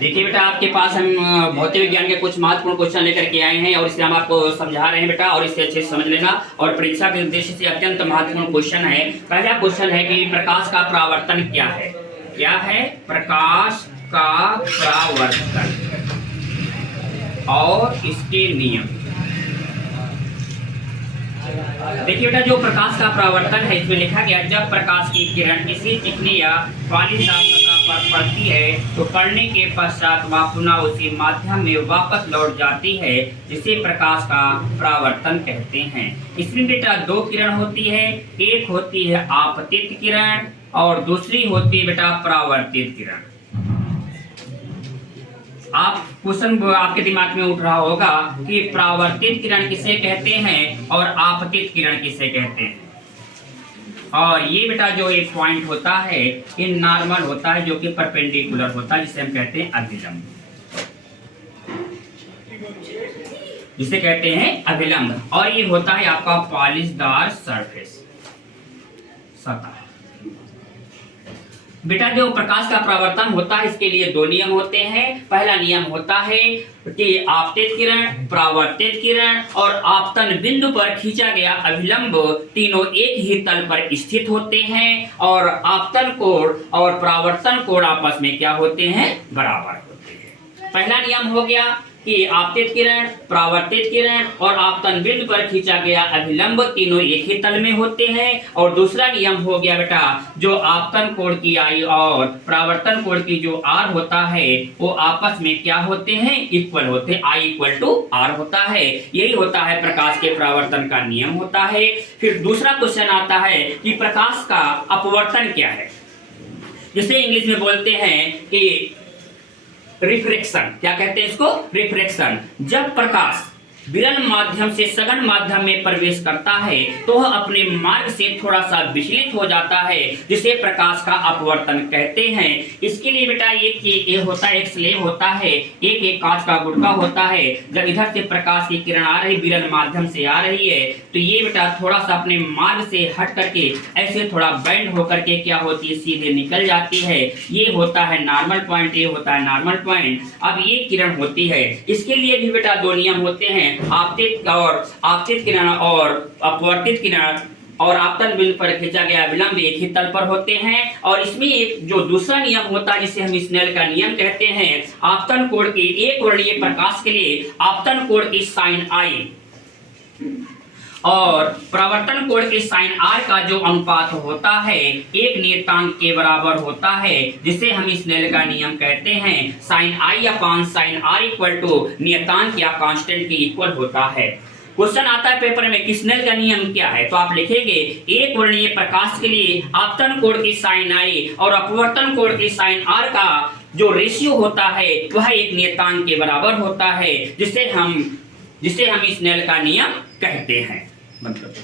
देखिए बेटा, आपके पास हम भौतिक विज्ञान के कुछ महत्वपूर्ण क्वेश्चन लेकर के आए हैं और इसे हम आपको समझा रहे हैं बेटा, और इसे अच्छे से समझ लेना। और परीक्षा के उद्देश्य से अत्यंत महत्वपूर्ण क्वेश्चन है। पहला क्वेश्चन है कि प्रकाश का परावर्तन क्या है। क्या है? प्रकाश का परावर्तन और इसके नियम। देखिए बेटा, जो प्रकाश का परावर्तन है इसमें लिखा गया, जब प्रकाश की किरण किसी चिकनी या पालीदार सतह पर पड़ती है तो पड़ने के पश्चात वह पुनः उसी माध्यम में वापस लौट जाती है, जिसे प्रकाश का परावर्तन कहते हैं। इसमें बेटा दो किरण होती है, एक होती है आपतित किरण और दूसरी होती है बेटा परावर्तित किरण। आप क्वेश्चन आपके दिमाग में उठ रहा होगा कि परावर्तित किरण किसे कहते हैं और आपतित किरण किसे कहते हैं। और ये बेटा जो एक पॉइंट होता है ये नॉर्मल होता है, जो कि परपेंडिकुलर होता है, जिसे हम कहते हैं अभिलंब, जिसे कहते हैं अभिलंब। और ये होता है आपका पॉलिशदार सरफेस, सतह। बेटा जो प्रकाश का परावर्तन होता है इसके लिए दो नियम होते हैं। पहला नियम होता है कि आपतित किरण, परावर्तित किरण और आपतन बिंदु पर खींचा गया अभिलंब तीनों एक ही तल पर स्थित होते हैं, और आपतन कोण और परावर्तन कोण आपस में क्या होते हैं? बराबर होते हैं। पहला नियम हो गया कि आपतित किरण, परावर्तित किरण और आपतन बिंदु पर खींचा गया अभिलंब तीनों एक ही तल में होते हैं। और दूसरा नियम हो गया बेटा, जो आपतन कोण की आई और परावर्तन कोण की जो आर होता है वो आपस में क्या होते हैं? इक्वल होते हैं, आई इक्वल टू आर होता है। यही होता है प्रकाश के परावर्तन का नियम होता है। फिर दूसरा क्वेश्चन आता है कि प्रकाश का अपवर्तन क्या है, जिसे इंग्लिश में बोलते हैं कि रिफ्रैक्शन। क्या कहते हैं इसको? रिफ्रैक्शन। जब प्रकाश विरल माध्यम से सघन माध्यम में प्रवेश करता है तो वह अपने मार्ग से थोड़ा सा विचलित हो जाता है, जिसे प्रकाश का अपवर्तन कहते हैं। इसके लिए बेटा ये होता है, एक स्लेब होता है, एक कांच का गुटका होता है। जब इधर से प्रकाश की किरण आ रही, विरल माध्यम से आ रही है, तो ये बेटा थोड़ा सा अपने मार्ग से हट करके ऐसे थोड़ा बेंड होकर के क्या होती है? सीधे निकल जाती है। ये होता है नॉर्मल पॉइंट, ये होता है नॉर्मल पॉइंट। अब ये किरण होती है, इसके लिए भी बेटा दो नियम होते हैं, आपतित किरण और अपवर्तित किरण। और आपतन बिंदु पर खींचा गया विलंब एक ही तल पर होते हैं। और इसमें एक जो दूसरा नियम होता है जिसे हम स्नेल का नियम कहते हैं, आपतन कोण के एक वर्णीय प्रकाश के लिए आपतन कोण की साइन आई और परावर्तन कोण के साइन आर का जो अनुपात होता है एक नियतांक के बराबर होता है, जिसे हम स्नेल का नियम कहते हैं। Sine i upon sine r equal to नियतांक या कांस्टेंट के इक्वल होता है। क्वेश्चन आता है पेपर में कि स्नेल का नियम क्या है, तो आप लिखेंगे एक वर्णीय प्रकाश के लिए आपतन कोण की साइन आई और अपवर्तन कोण की साइन आर का जो रेशियो होता है वह एक नियतांक के बराबर होता है, जिसे हम स्नेल का नियम कहते हैं। मतलब